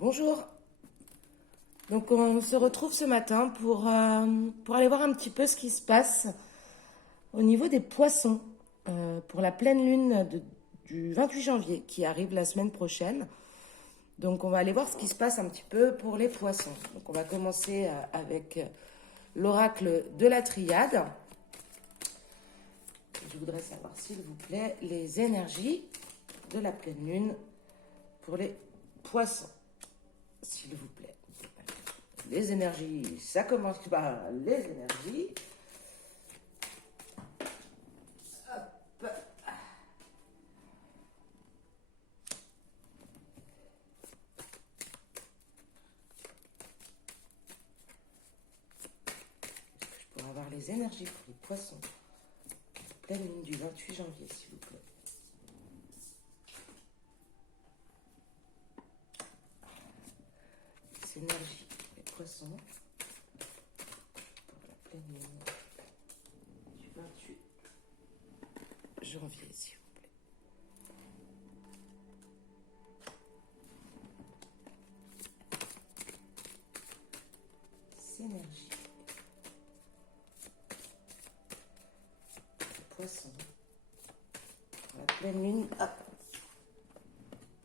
Bonjour, donc on se retrouve ce matin pour aller voir un petit peu ce qui se passe au niveau des poissons pour la pleine lune du 28 janvier qui arrive la semaine prochaine. Donc on va aller voir ce qui se passe un petit peu pour les poissons. Donc on va commencer avec l'oracle de la Triade. Je voudrais savoir s'il vous plaît les énergies de la pleine lune pour les poissons. S'il vous plaît. Les énergies, ça commence par les énergies. Hop. Je pourrais avoir les énergies pour les poissons. Pleine lune du 28 janvier, s'il vous plaît. Les énergies pour les poissons. Pour la pleine lune du 28 janvier, s'il vous plaît. Les énergies pour les poissons. Pour la pleine lune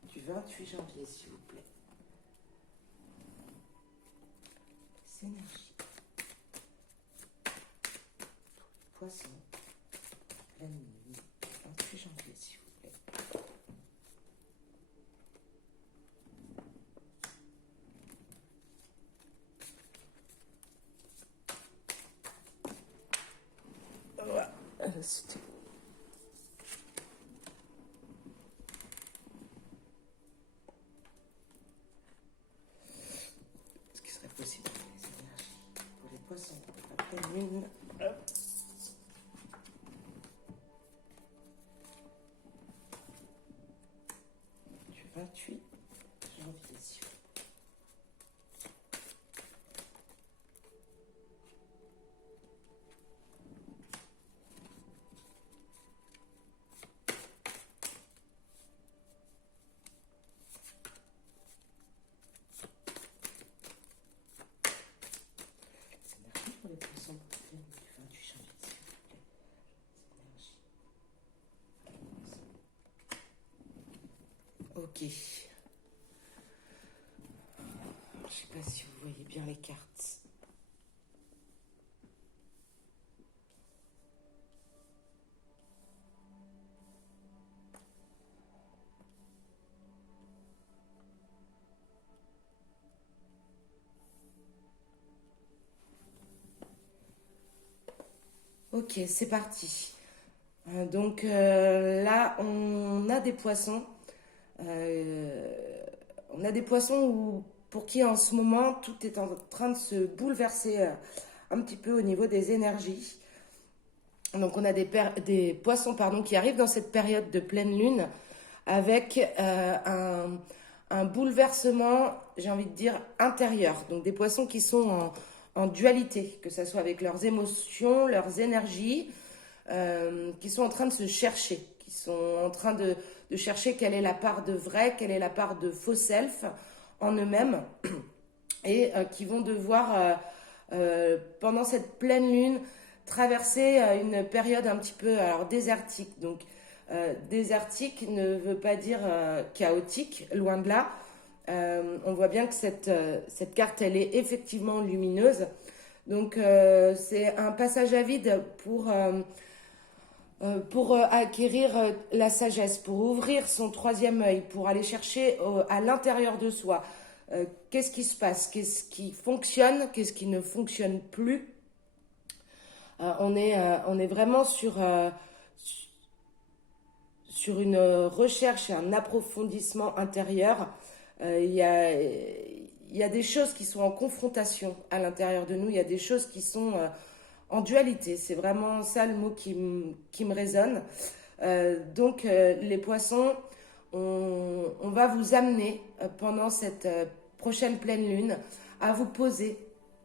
du 28 janvier, s'il vous plaît. Les énergies pour les poissons. Pleine lune, 28 janvier, s'il vous plaît. Voilà, c'était bon. Est-ce qu'il serait possible les énergies pour les poissons pour la pleine lune du 28 janvier, s'il vous plaît. Les énergies pour les poissons pour la pleine lune du 28 janvier, s'il vous plaît. Les énergies. Ok. Je ne sais pas si vous voyez bien les cartes. Ok, c'est parti. Donc là, on a des poissons. On a des poissons pour qui en ce moment tout est en train de se bouleverser un petit peu au niveau des énergies. Donc on a des poissons qui arrivent dans cette période de pleine lune avec un bouleversement, j'ai envie de dire, intérieur. Donc des poissons qui sont en dualité, que ce soit avec leurs émotions, leurs énergies, qui sont en train de se chercher, qui sont en train de chercher quelle est la part de vrai, quelle est la part de faux self en eux-mêmes, et qui vont devoir, pendant cette pleine lune, traverser une période un petit peu désertique. Donc, désertique ne veut pas dire chaotique, loin de là. On voit bien que cette carte, elle est effectivement lumineuse. Donc, c'est un passage à vide pour acquérir la sagesse, pour ouvrir son troisième œil, pour aller chercher à l'intérieur de soi. Qu'est-ce qui se passe? Qu'est-ce qui fonctionne? Qu'est-ce qui ne fonctionne plus? On est vraiment sur une recherche et un approfondissement intérieur. Il y a des choses qui sont en confrontation à l'intérieur de nous, il y a des choses qui sont en dualité. C'est vraiment ça le mot qui me résonne. Donc les poissons, on va vous amener pendant cette prochaine pleine lune à vous poser,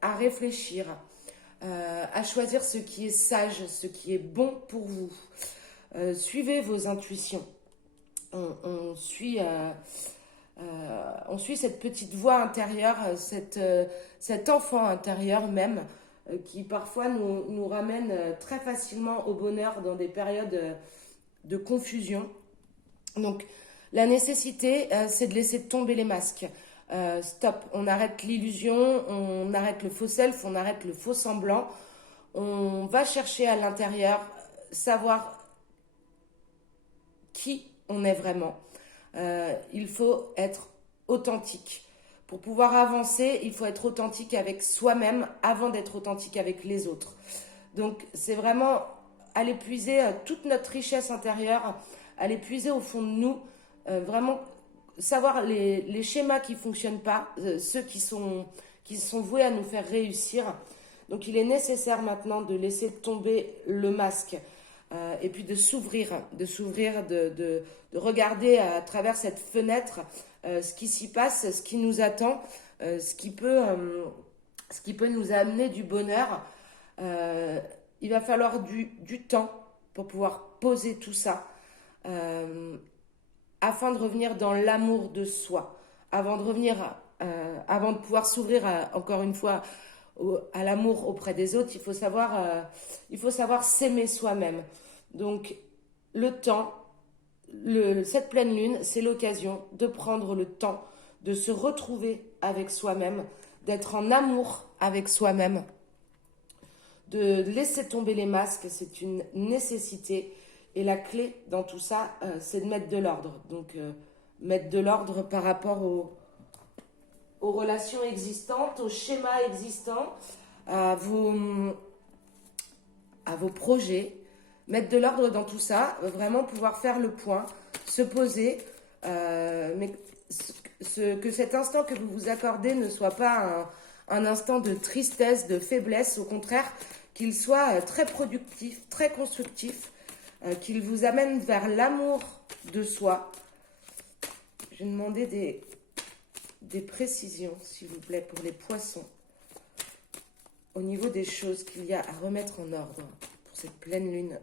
à réfléchir, à choisir ce qui est sage, ce qui est bon pour vous. Suivez vos intuitions. On suit On suit cette petite voix intérieure, cet enfant intérieur même, qui parfois nous ramène très facilement au bonheur dans des périodes de confusion. Donc, la nécessité, c'est de laisser tomber les masques. Stop, on arrête l'illusion, on arrête le faux self, on arrête le faux semblant. On va chercher à l'intérieur, savoir qui on est vraiment. Il faut être authentique. Pour pouvoir avancer, il faut être authentique avec soi-même avant d'être authentique avec les autres. Donc, c'est vraiment aller puiser toute notre richesse intérieure, aller puiser au fond de nous, vraiment savoir les schémas qui ne fonctionnent pas, ceux qui sont voués à nous faire réussir. Donc, il est nécessaire maintenant de laisser tomber le masque et puis de s'ouvrir, de regarder à travers cette fenêtre ce qui s'y passe, ce qui nous attend, ce qui peut nous amener du bonheur. Il va falloir du temps pour pouvoir poser tout ça afin de revenir dans l'amour de soi, avant de pouvoir s'ouvrir encore une fois à l'amour auprès des autres. Il faut savoir s'aimer soi-même. Donc le temps, cette pleine lune, c'est l'occasion de prendre le temps de se retrouver avec soi-même, d'être en amour avec soi-même, de laisser tomber les masques, c'est une nécessité. Et la clé dans tout ça, c'est de mettre de l'ordre. Donc, mettre de l'ordre par rapport aux relations existantes, aux schémas existants, à vos projets. Mettre de l'ordre dans tout ça, vraiment pouvoir faire le point, se poser, mais que cet instant que vous vous accordez ne soit pas un instant de tristesse, de faiblesse, au contraire, qu'il soit très productif, très constructif, qu'il vous amène vers l'amour de soi. Je vais demander des précisions, s'il vous plaît, pour les poissons, au niveau des choses qu'il y a à remettre en ordre pour cette pleine lune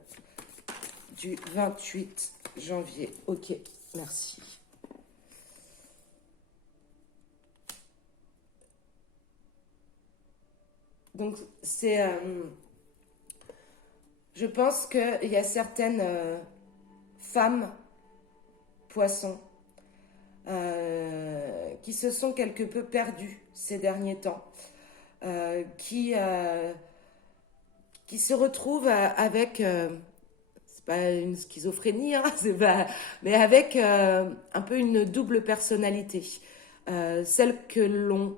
du 28 janvier. Ok, merci. Donc, je pense qu'il y a certaines femmes poissons qui se sont quelque peu perdues ces derniers temps, qui se retrouvent avec, c'est pas une schizophrénie, hein, mais avec un peu une double personnalité, celle que l'on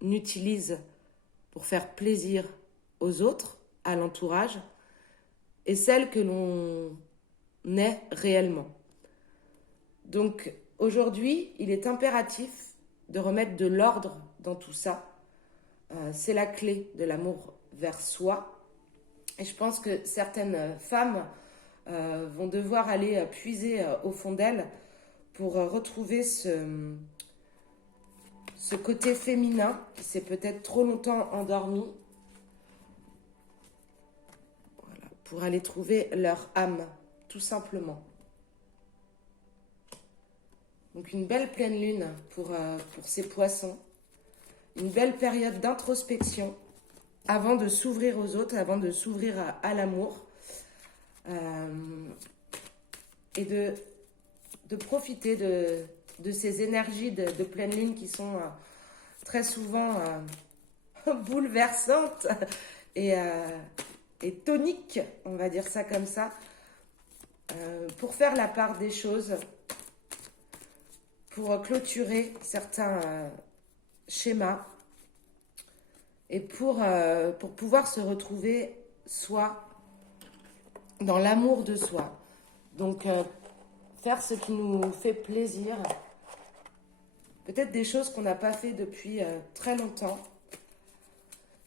utilise pour faire plaisir aux autres, à l'entourage, et celle que l'on est réellement. Donc aujourd'hui, il est impératif de remettre de l'ordre dans tout ça. C'est la clé de l'amour vers soi. Et je pense que certaines femmes vont devoir aller puiser au fond d'elles pour retrouver ce côté féminin qui s'est peut-être trop longtemps endormi. Voilà, pour aller trouver leur âme, tout simplement. Donc une belle pleine lune pour ces poissons. Une belle période d'introspection avant de s'ouvrir aux autres, avant de s'ouvrir à l'amour. Et de profiter de ces énergies de pleine lune qui sont très souvent bouleversantes et toniques, on va dire ça comme ça, pour faire la part des choses, pour clôturer certains schémas et pour pouvoir se retrouver soi, dans l'amour de soi. Donc, faire ce qui nous fait plaisir, peut-être des choses qu'on n'a pas fait depuis très longtemps.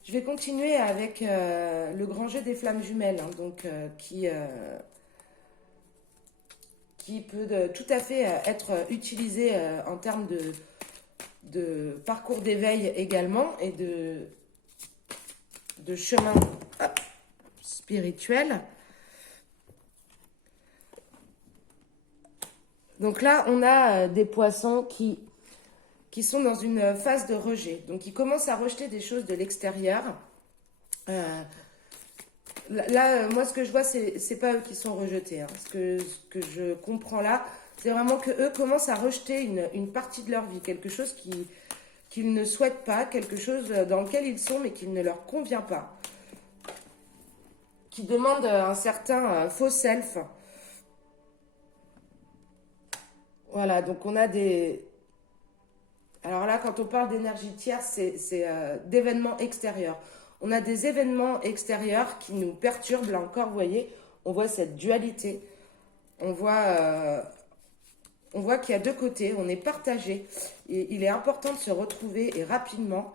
Je vais continuer avec le grand jeu des flammes jumelles, hein, donc, qui peut tout à fait être utilisé en termes de parcours d'éveil également et de chemin spirituel. Donc là, on a des poissons qui sont dans une phase de rejet. Donc ils commencent à rejeter des choses de l'extérieur. Euh, Là, moi, ce que je vois, c'est pas eux qui sont rejetés, hein. Ce que je comprends là, c'est vraiment que eux commencent à rejeter une partie de leur vie, quelque chose qu'ils ne souhaitent pas, quelque chose dans lequel ils sont mais qui ne leur convient pas, qui demande un certain faux self. Voilà, donc on a des... Alors là, quand on parle d'énergie tierce, c'est d'événements extérieurs. On a des événements extérieurs qui nous perturbent. Là encore, vous voyez, on voit cette dualité. On voit, euh, on voit qu'il y a deux côtés. On est partagé. Et il est important de se retrouver et rapidement.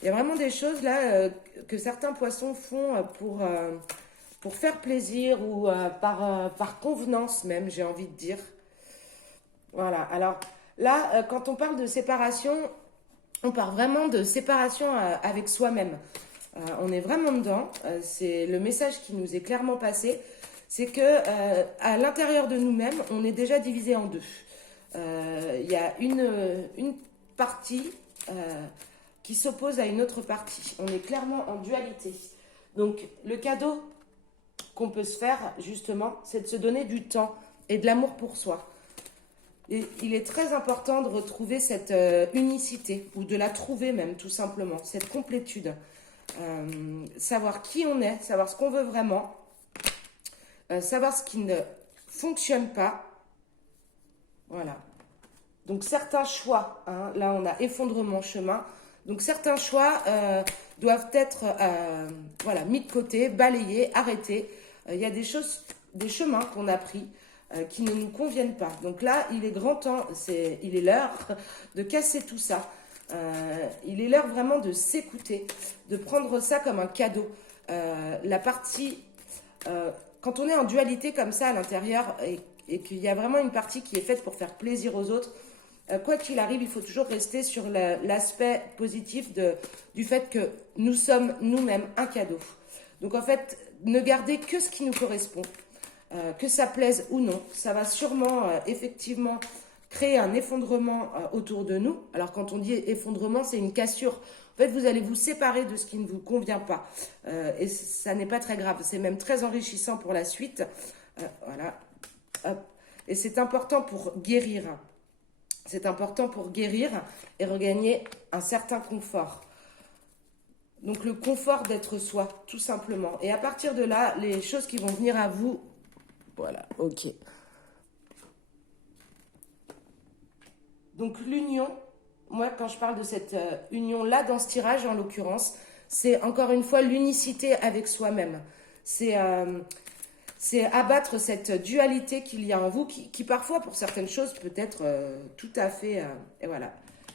Il y a vraiment des choses là que certains poissons font pour faire plaisir ou par convenance même, j'ai envie de dire. Voilà. Alors là, quand on parle de séparation, on parle vraiment de séparation avec soi-même. On est vraiment dedans. C'est le message qui nous est clairement passé. C'est que à l'intérieur de nous-mêmes, on est déjà divisé en deux. Il y a une partie qui s'oppose à une autre partie. On est clairement en dualité. Donc le cadeau qu'on peut se faire, justement, c'est de se donner du temps et de l'amour pour soi. Et il est très important de retrouver cette unicité, ou de la trouver même, tout simplement, cette complétude. Savoir qui on est, savoir ce qu'on veut vraiment, savoir ce qui ne fonctionne pas. Voilà. Donc certains choix, hein, là on a effondrement chemin, donc certains choix doivent être voilà, mis de côté, balayés, arrêtés. Il y a des choses, des chemins qu'on a pris qui ne nous conviennent pas. Donc là, il est grand temps, il est l'heure de casser tout ça. Il est l'heure vraiment de s'écouter, de prendre ça comme un cadeau. La partie, quand on est en dualité comme ça à l'intérieur et qu'il y a vraiment une partie qui est faite pour faire plaisir aux autres, quoi qu'il arrive, il faut toujours rester sur l'aspect positif du fait que nous sommes nous-mêmes un cadeau. Donc en fait, ne gardez que ce qui nous correspond, que ça plaise ou non. Ça va sûrement effectivement créer un effondrement autour de nous. Alors quand on dit effondrement, c'est une cassure. En fait, vous allez vous séparer de ce qui ne vous convient pas. Et ça n'est pas très grave. C'est même très enrichissant pour la suite. Voilà. Hop. Et c'est important pour guérir. C'est important pour guérir et regagner un certain confort. Donc le confort d'être soi, tout simplement. Et à partir de là, les choses qui vont venir à vous, voilà, ok. Donc l'union, moi quand je parle de cette union-là, dans ce tirage en l'occurrence, c'est encore une fois l'unicité avec soi-même. C'est abattre cette dualité qu'il y a en vous, qui parfois pour certaines choses peut être tout à fait... et voilà.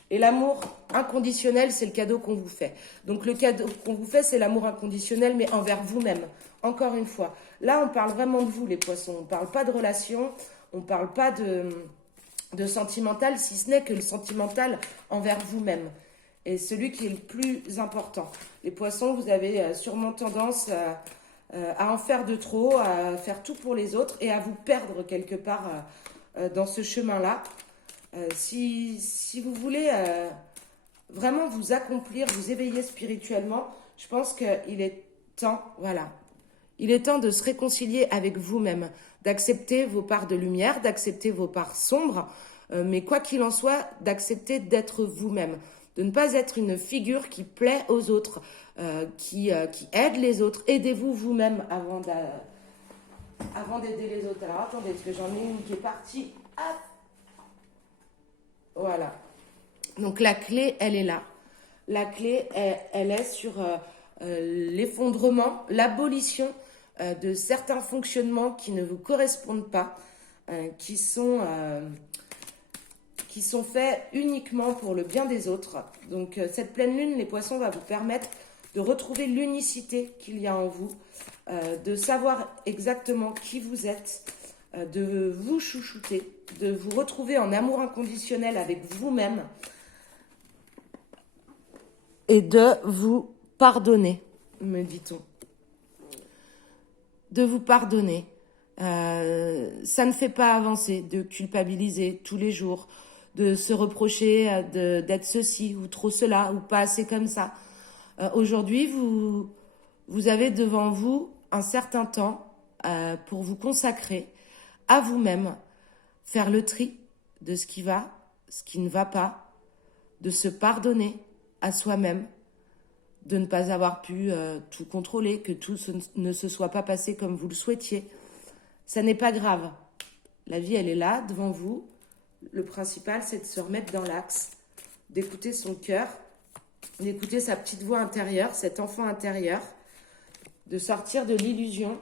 Et l'amour inconditionnel, c'est le cadeau qu'on vous fait. Donc le cadeau qu'on vous fait, c'est l'amour inconditionnel, mais envers vous-même. Encore une fois. Là, on parle vraiment de vous, les poissons. On ne parle pas de relation, on ne parle pas de sentimental, si ce n'est que le sentimental envers vous-même. Et celui qui est le plus important. Les poissons, vous avez sûrement tendance à en faire de trop, à faire tout pour les autres et à vous perdre quelque part dans ce chemin-là. Si vous voulez vraiment vous accomplir, vous éveiller spirituellement, je pense qu'il est temps, voilà, il est temps de se réconcilier avec vous-même, d'accepter vos parts de lumière, d'accepter vos parts sombres, mais quoi qu'il en soit, d'accepter d'être vous-même, de ne pas être une figure qui plaît aux autres, qui aide les autres. Aidez-vous vous-même avant d'aider les autres. Alors attendez, parce que j'en ai une qui est partie. Hop. Voilà. Donc la clé, elle est là. La clé, elle est sur l'effondrement, l'abolition de certains fonctionnements qui ne vous correspondent pas, qui sont faits uniquement pour le bien des autres. Donc cette pleine lune, les poissons, va vous permettre de retrouver l'unicité qu'il y a en vous, de savoir exactement qui vous êtes, de vous chouchouter, de vous retrouver en amour inconditionnel avec vous-même et de vous pardonner, me dit-on. De vous pardonner. Ça ne fait pas avancer de culpabiliser tous les jours, de se reprocher d'être ceci ou trop cela ou pas assez comme ça. Aujourd'hui, vous avez devant vous un certain temps pour vous consacrer à vous-même, faire le tri de ce qui va, ce qui ne va pas, de se pardonner à soi-même, de ne pas avoir pu tout contrôler, que tout ne se soit pas passé comme vous le souhaitiez. Ça n'est pas grave. La vie, elle est là, devant vous. Le principal, c'est de se remettre dans l'axe, d'écouter son cœur, d'écouter sa petite voix intérieure, cet enfant intérieur, de sortir de l'illusion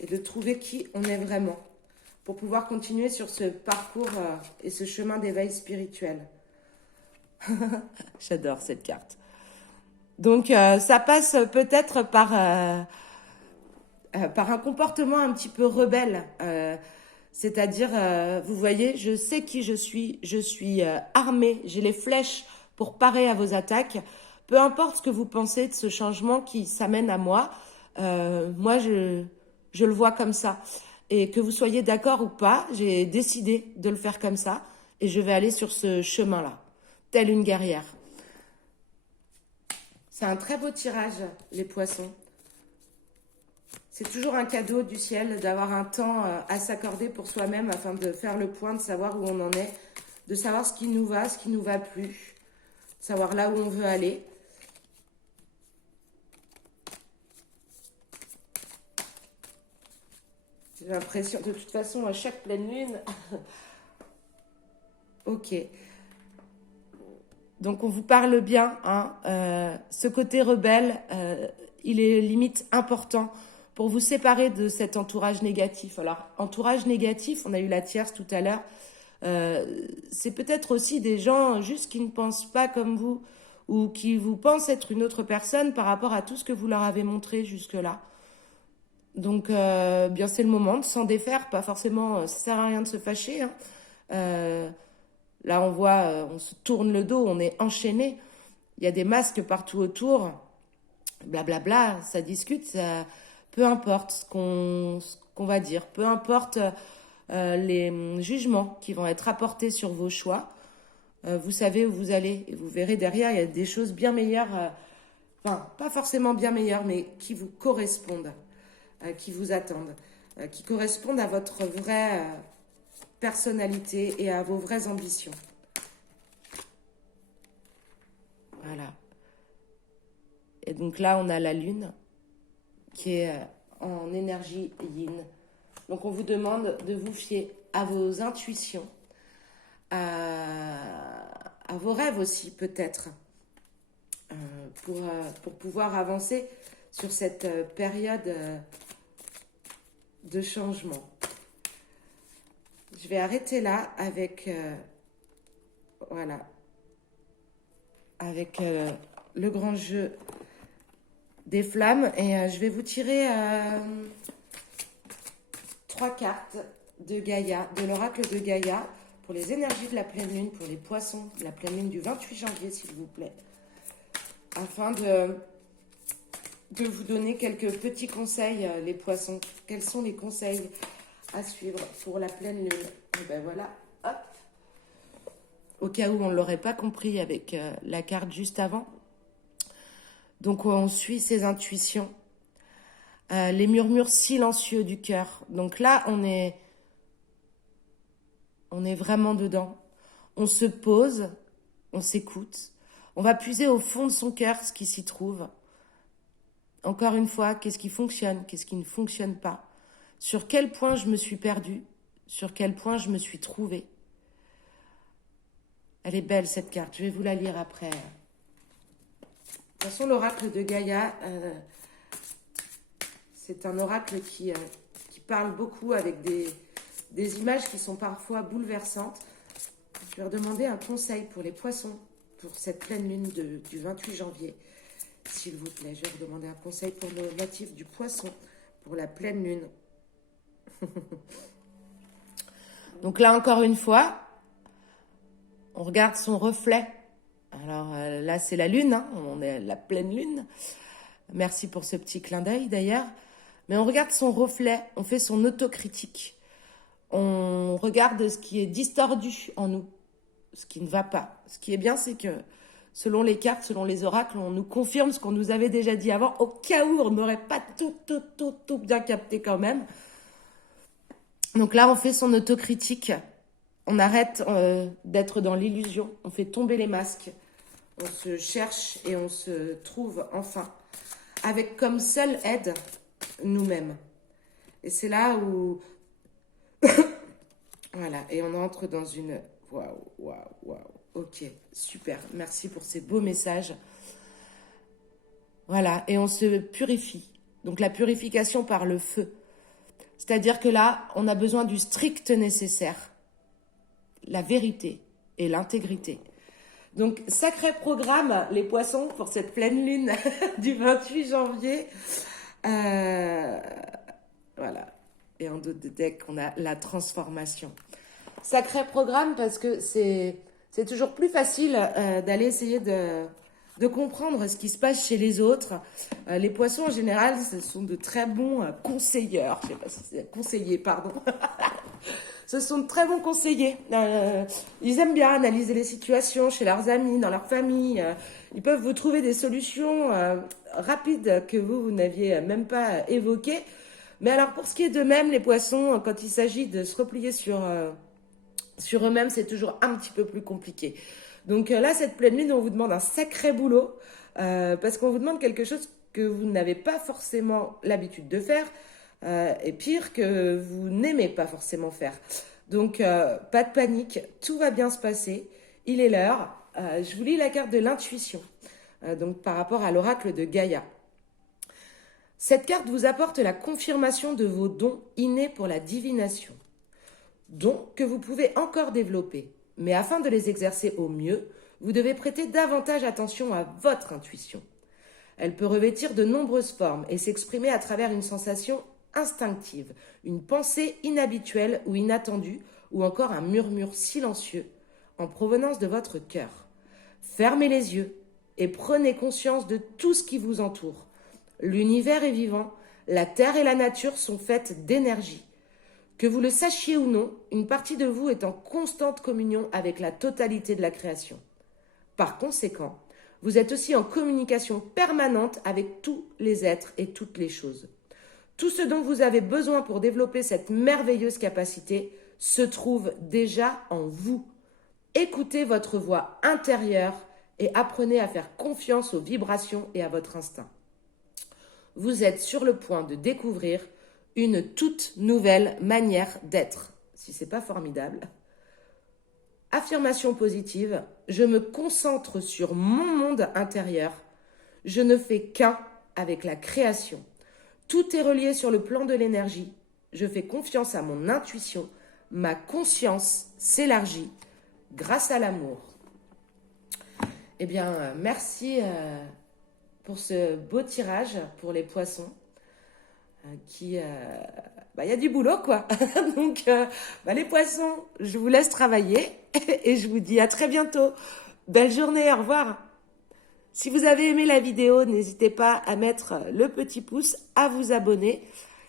et de trouver qui on est vraiment pour pouvoir continuer sur ce parcours et ce chemin d'éveil spirituel. J'adore cette carte. Donc, ça passe peut-être par un comportement un petit peu rebelle. C'est-à-dire, vous voyez, je sais qui je suis armée, j'ai les flèches pour parer à vos attaques. Peu importe ce que vous pensez de ce changement qui s'amène à moi, moi, je le vois comme ça. Et que vous soyez d'accord ou pas, j'ai décidé de le faire comme ça. Et je vais aller sur ce chemin-là, telle une guerrière. C'est un très beau tirage, les poissons. C'est toujours un cadeau du ciel d'avoir un temps à s'accorder pour soi-même afin de faire le point, de savoir où on en est, de savoir ce qui nous va, ce qui nous va plus, de savoir là où on veut aller. J'ai l'impression, de toute façon, à chaque pleine lune. Ok. Donc on vous parle bien, hein, ce côté rebelle, il est limite important pour vous séparer de cet entourage négatif. Alors, entourage négatif, on a eu la tierce tout à l'heure, c'est peut-être aussi des gens juste qui ne pensent pas comme vous ou qui vous pensent être une autre personne par rapport à tout ce que vous leur avez montré jusque-là. Donc, bien, c'est le moment de s'en défaire, pas forcément, ça sert à rien de se fâcher, hein. Euh, Là, on voit, on se tourne le dos, on est enchaîné. Il y a des masques partout autour. Blablabla, ça discute, ça, peu importe ce qu'on va dire, peu importe les jugements qui vont être apportés sur vos choix. Vous savez où vous allez et vous verrez derrière, il y a des choses bien meilleures, enfin, pas forcément bien meilleures, mais qui vous correspondent, qui vous attendent, qui correspondent à votre vraie personnalité et à vos vraies ambitions. Voilà. Et donc là, on a la lune qui est en énergie yin. Donc on vous demande de vous fier à vos intuitions, à vos rêves aussi peut-être, pour pouvoir avancer sur cette période de changement. Je vais arrêter là avec, voilà, avec le grand jeu des flammes. Et je vais vous tirer 3 cartes de Gaïa, de l'oracle de Gaïa, pour les énergies de la pleine lune, pour les poissons, de la pleine lune du 28 janvier, s'il vous plaît. Afin de vous donner quelques petits conseils, les poissons. Quels sont les conseils à suivre pour la pleine lune? Et ben voilà, hop. Au cas où on ne l'aurait pas compris avec la carte juste avant. Donc on suit ses intuitions, les murmures silencieux du cœur. Donc là, on est vraiment dedans. On se pose, on s'écoute. On va puiser au fond de son cœur ce qui s'y trouve. Encore une fois, qu'est-ce qui fonctionne, qu'est-ce qui ne fonctionne pas? Sur quel point je me suis perdue? Sur quel point je me suis trouvée? Elle est belle cette carte, je vais vous la lire après. De toute façon, l'oracle de Gaïa, c'est un oracle qui parle beaucoup avec des images qui sont parfois bouleversantes. Je vais redemander un conseil pour les poissons pour cette pleine lune du 28 janvier. S'il vous plaît, je vais vous demander un conseil pour le natif du poisson pour la pleine lune. Donc là, encore une fois, on regarde son reflet. Alors là, c'est la lune, hein, on est la pleine lune. Merci pour ce petit clin d'œil d'ailleurs. Mais on regarde son reflet, on fait son autocritique. On regarde ce qui est distordu en nous, ce qui ne va pas. Ce qui est bien, c'est que selon les cartes, selon les oracles, on nous confirme ce qu'on nous avait déjà dit avant, au cas où on n'aurait pas tout bien capté quand même. Donc là, on fait son autocritique. On arrête d'être dans l'illusion. On fait tomber les masques. On se cherche et on se trouve enfin. Avec comme seule aide nous-mêmes. Et c'est là où... Voilà. Et on entre dans une... Waouh. Ok, super. Merci pour ces beaux messages. Voilà. Et on se purifie. Donc la purification par le feu. C'est-à-dire que là, on a besoin du strict nécessaire. La vérité et l'intégrité. Donc, sacré programme, les poissons, pour cette pleine lune du 28 janvier. Voilà. Et en dos de deck, on a la transformation. Sacré programme parce que c'est toujours plus facile d'aller essayer de comprendre ce qui se passe chez les autres. Les poissons, en général, ce sont de très bons conseilleurs. Je sais pas si c'est conseillers, pardon. Ce sont de très bons conseillers. Ils aiment bien analyser les situations chez leurs amis, dans leur famille. Ils peuvent vous trouver des solutions rapides que vous n'aviez même pas évoquées. Mais alors, pour ce qui est d'eux-mêmes, les poissons, quand il s'agit de se replier sur eux-mêmes, c'est toujours un petit peu plus compliqué. Donc là, cette pleine lune, on vous demande un sacré boulot parce qu'on vous demande quelque chose que vous n'avez pas forcément l'habitude de faire. Et pire, que vous n'aimez pas forcément faire. Donc, pas de panique, tout va bien se passer. Il est l'heure. Je vous lis la carte de l'intuition, donc par rapport à l'oracle de Gaïa. Cette carte vous apporte la confirmation de vos dons innés pour la divination. Dons que vous pouvez encore développer. Mais afin de les exercer au mieux, vous devez prêter davantage attention à votre intuition. Elle peut revêtir de nombreuses formes et s'exprimer à travers une sensation instinctive, une pensée inhabituelle ou inattendue, ou encore un murmure silencieux en provenance de votre cœur. Fermez les yeux et prenez conscience de tout ce qui vous entoure. L'univers est vivant, la terre et la nature sont faites d'énergie. Que vous le sachiez ou non, une partie de vous est en constante communion avec la totalité de la création. Par conséquent, vous êtes aussi en communication permanente avec tous les êtres et toutes les choses. Tout ce dont vous avez besoin pour développer cette merveilleuse capacité se trouve déjà en vous. Écoutez votre voix intérieure et apprenez à faire confiance aux vibrations et à votre instinct. Vous êtes sur le point de découvrir une toute nouvelle manière d'être. Si c'est pas formidable. Affirmation positive, je me concentre sur mon monde intérieur. Je ne fais qu'un avec la création. Tout est relié sur le plan de l'énergie. Je fais confiance à mon intuition. Ma conscience s'élargit grâce à l'amour. Eh bien, merci pour ce beau tirage pour les poissons. Il y a du boulot, quoi. Donc, les poissons, je vous laisse travailler et je vous dis à très bientôt. Belle journée, au revoir. Si vous avez aimé la vidéo, n'hésitez pas à mettre le petit pouce, à vous abonner.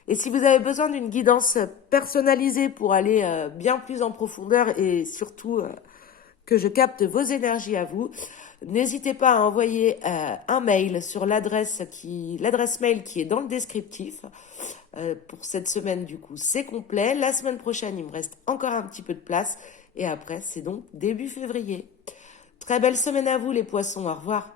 Et si vous avez besoin d'une guidance personnalisée pour aller bien plus en profondeur et surtout que je capte vos énergies à vous, n'hésitez pas à envoyer un mail sur l'adresse mail qui est dans le descriptif. Pour cette semaine, du coup, c'est complet. La semaine prochaine, il me reste encore un petit peu de place. Et après, c'est donc début février. Très belle semaine à vous, les poissons. Au revoir.